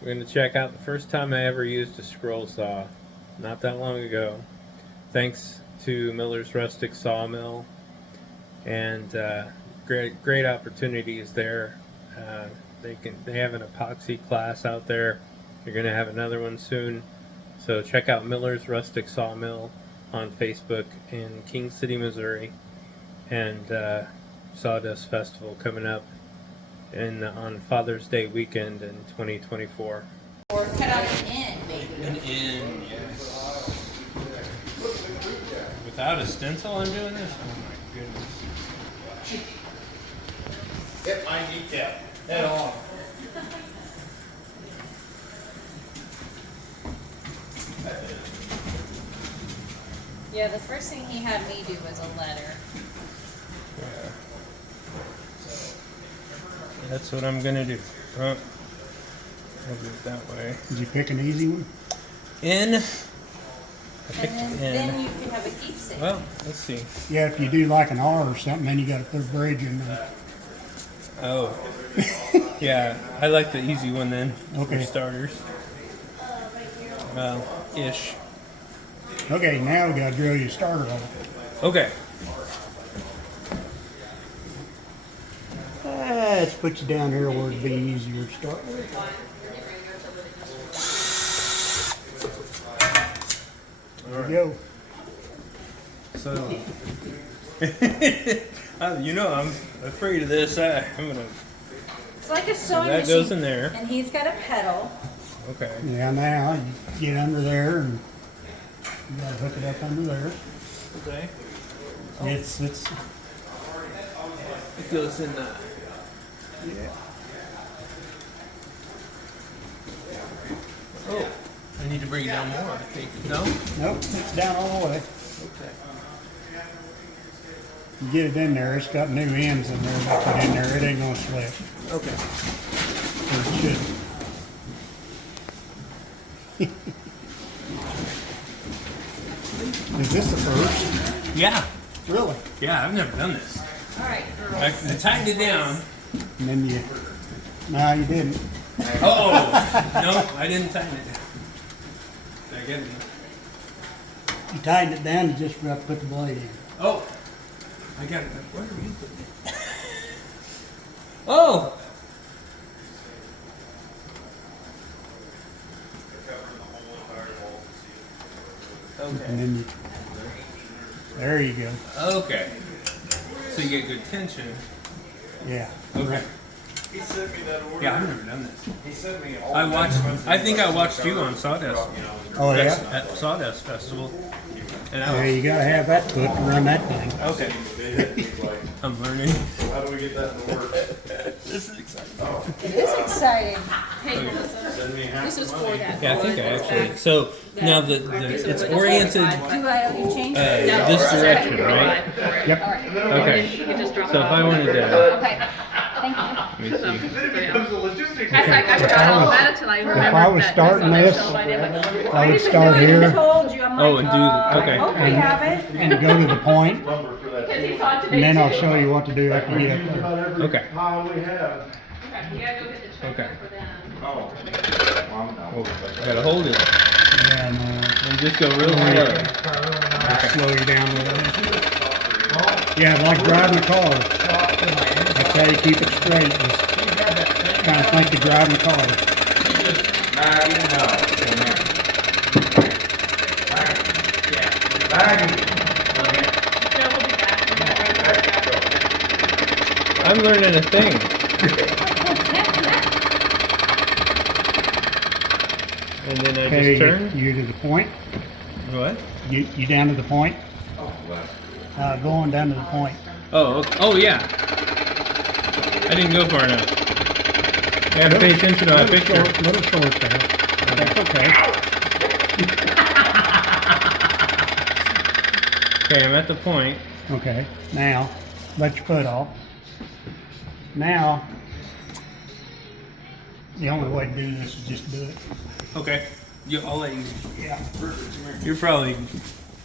We're going to check out the first time I ever used a scroll saw, not that long ago. Thanks to Miller's Rustic Sawmill, and great opportunities there. They have an epoxy class out there. They're going to have another one soon. So check out Miller's Rustic Sawmill on Facebook in King City, Missouri, and Sawdust Festival coming up on Father's Day weekend in 2024. Or cut out an end, maybe. An end, yes. Without a stencil, I'm doing this? Oh my goodness. Hit my kneecap head on. Yeah, the first thing he had me do was a letter. Yeah. That's what I'm gonna do. I'll do it that way. Did you pick an easy one? In. I And picked then in. you can have a keepsake. Well, let's see. Yeah, if you do like an R or something, then you got to put a bridge in there. Oh. Yeah, I like the easy one then. Okay. For starters. Well, ish. Okay, now we got to drill your starter hole. Okay. Let's put you down here where it'd be easier to start with. There you go. So, you know, I'm afraid of this. I'm gonna. It's like a sewing That machine. goes in there. And he's got a pedal. Okay. Yeah, now you get under there and you got to hook it up under there. Okay. It's It goes in the. yeah. Oh, I need to bring it down more. I think. No. Nope, it's down all the way. Okay. You get it in there, it's got new ends in there to put in there. It ain't gonna slip. Okay. Or it shouldn't. Is this the first? Yeah. Really? Yeah, I've never done this. All right, I tightened it down. And then you, no, you didn't. Oh no, I didn't tighten it down. Did I get it? You tightened it down, you just forgot to put the blade in. Oh, I got it. Where are you putting it? Oh. Okay. And then you, there you go. Okay. So you get good tension. Yeah. Okay. He sent me that order. Yeah, I've never done this. He sent me all I the watched. measurements. I think I watched you on Sawdust. Oh yeah? At Sawdust Festival. And Yeah, I you gotta have that foot to run that thing. was, okay. He's like, I'm learning. so how do we get that to work? This is exciting. it is exciting. Hey, Okay. Melissa. Send me half This the is money. for that. Yeah, I think I wood actually. back. So now it's oriented Do I owe you change? this direction, right? Yep. Okay. So if I wanted to, Okay. Thank you. let me see. Then it becomes a logistics. I forgot all about it till I remembered If I was that starting I this, saw that show dynamic. I would start here Told you, I'm like, Oh, and do I hope we okay. have it. and go to the point, Lumber for that. Because he saw it and today then I'll too. show you what to do after you get up there. About every Okay. pile we have. Okay, you gotta go get the Okay. trailer for them. Oh. Well, I'm Oh, not. I gotta hold it Yeah, no, and just go real slow. slow you down a little bit. Yeah, like driving a car. That's how you keep it straight. Just kind of think you're driving a car. Joe will be back. I'm learning a thing. And then I Okay, just turn. you to the point. What? You down to the point. Going down to the point. Oh, okay. Oh yeah. I didn't go far enough. I gotta pay attention to that picture. Little short there. That's okay. Okay, I'm at the point. Okay. Now, let your foot off. Now, the only way to do this is just do it. Okay. I'll let you. Yeah. You're probably.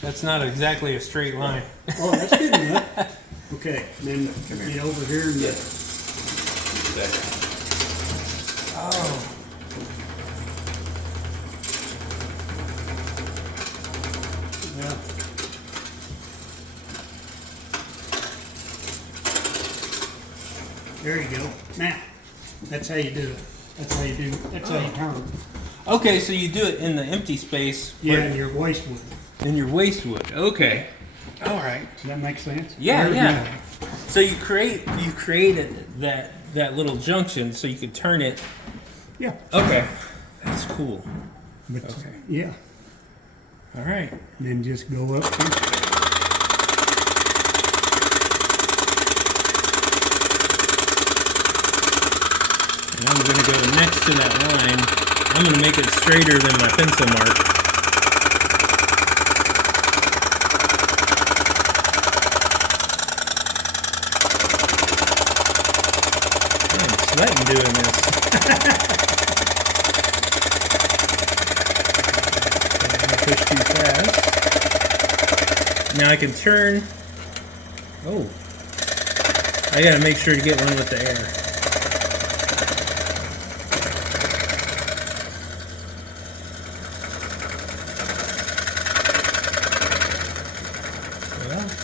That's not exactly a straight line. Oh, that's good enough. Okay, then get over here and get. Oh. There you go. Now, that's how you do it. That's how you turn. Okay, so you do it in the empty space. Yeah, in your waste wood. In your waste wood. Okay. All right. Does that make sense? Yeah, Very yeah. good. So you created that little junction so you could turn it. Yeah. Okay. That's cool. But, Okay. yeah. All right. Then just go up here. And I'm going to go next to that line. I'm going to make it straighter than my pencil mark. I'm sweating doing this. I push too fast. Now I can turn. Oh. I got to make sure to get one with the air.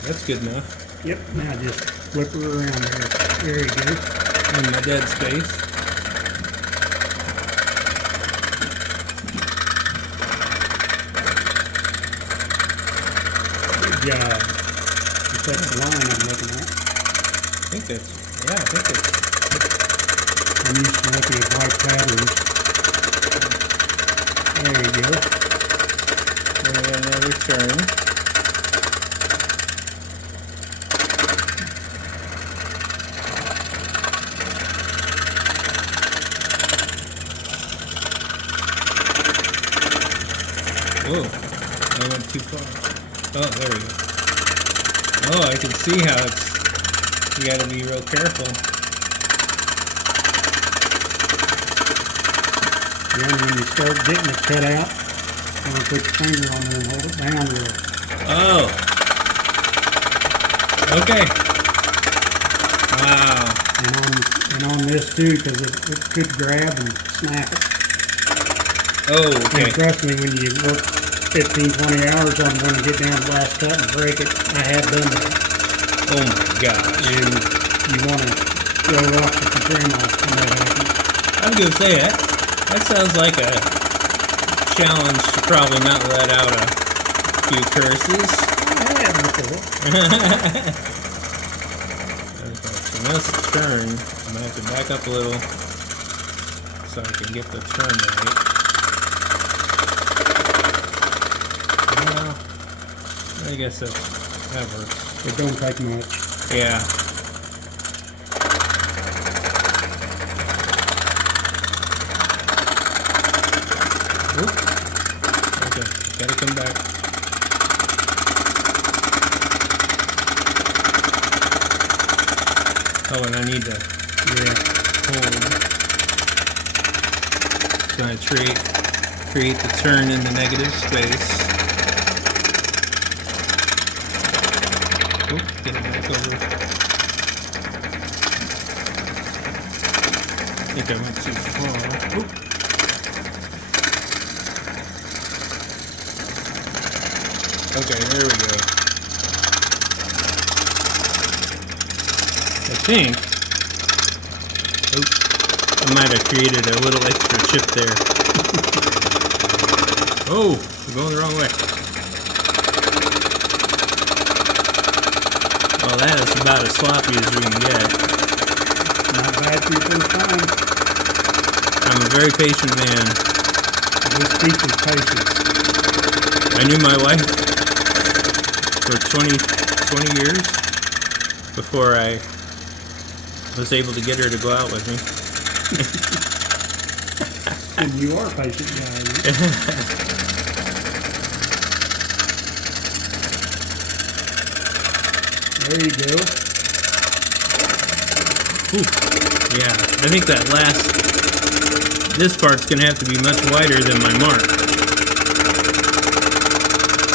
That's good enough. Yep, now just flip her around there. There you go. In my dead space. Good job. If that's the line I'm looking at. I think it's. I'm used to looking at white patterns. There you go. Then we got another turn. Whoa, I went too far. Oh, there we go. Oh, I can see how it's, you gotta be real careful. Then when you start getting it cut out, you want to put your finger on there and hold it down real. Oh. Okay. Wow. And on this too, because it could grab and snap it. Oh, okay. And trust me, when you work 15, 20 hours on one to get down to last cut and break it, I have done that. Oh my gosh. And you want to throw it off with the trim off when that happens. I was gonna say that. That sounds like a challenge to probably not let out a few curses. I have before. Okay, so let's turn. I'm gonna have to back up a little so I can get the turn right. Well, I guess that works. It don't take much. Yeah. Oop. Okay, gotta come back. Oh, and I need to hold. So I create the turn in the negative space. Oop, get it back over. I think I went too far. Oop. Okay, there we go. I think. Oops. I might have created a little extra chip there. Oh, I'm going the wrong way. Well, that is about as sloppy as we can get. Not bad for your first time. I'm a very patient man. This teaches patience. I knew my wife for 20 years before I was able to get her to go out with me. And you are a patient guy. Right? There you go. Ooh. Yeah, I think that this part's gonna have to be much wider than my mark.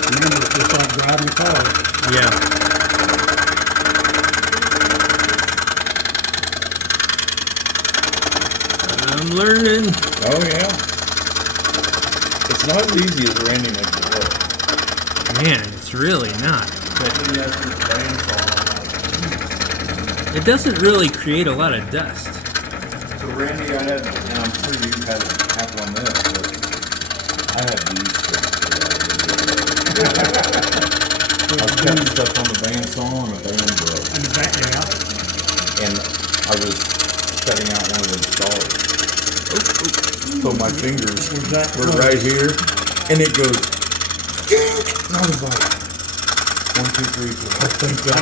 Remember, it's just like driving a car. Yeah. I'm learning. Oh, yeah. It's not as easy as Randy makes it look. Man, it's really not. But It doesn't really create a lot of dust. So Randy, I had, and I'm sure you had it happen on this, but I had these things for that. I was cutting stuff on the bandsaw and the band broke. And the back, yeah. And I was cutting out one of the installers. So my fingers were right here, and it goes, and I was like, 1, 2, 3, 4. Thank God. I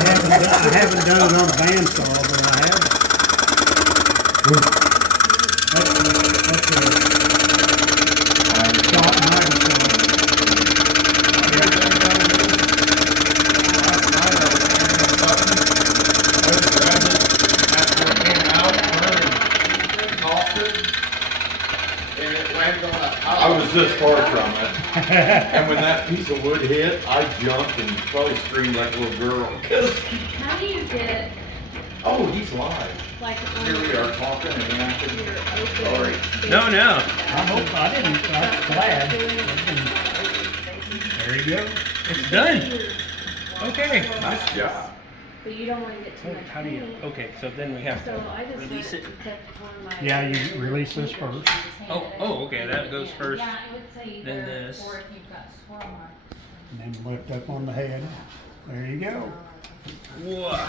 haven't done it on a bandsaw, but I have. That's a shot knife saw. I was this far from it, and when that piece of wood hit, I jumped and probably screamed like a little girl. How do you get Oh, he's live. like Here we are talking and acting. your open? Sorry. No, no. I hope I didn't, I'm glad. There you go. It's done. Okay. Nice job. But you don't want to get too much How do you- paint. Okay, so then we have So to I just release it. kept one of my. Yeah, you release this first. Oh, okay, that goes first. Yeah, I would say Then either, this. or if you've got swirl marks. And then lift up on the head. There you go. Whoa.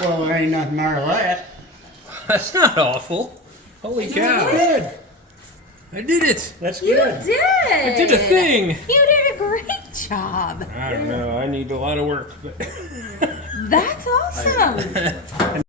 Well, there ain't nothing more of that. That's not awful. Holy cow. Good. I did it. That's You good. did! I did a thing. You did a great job. I don't know. I need a lot of work, but That's awesome.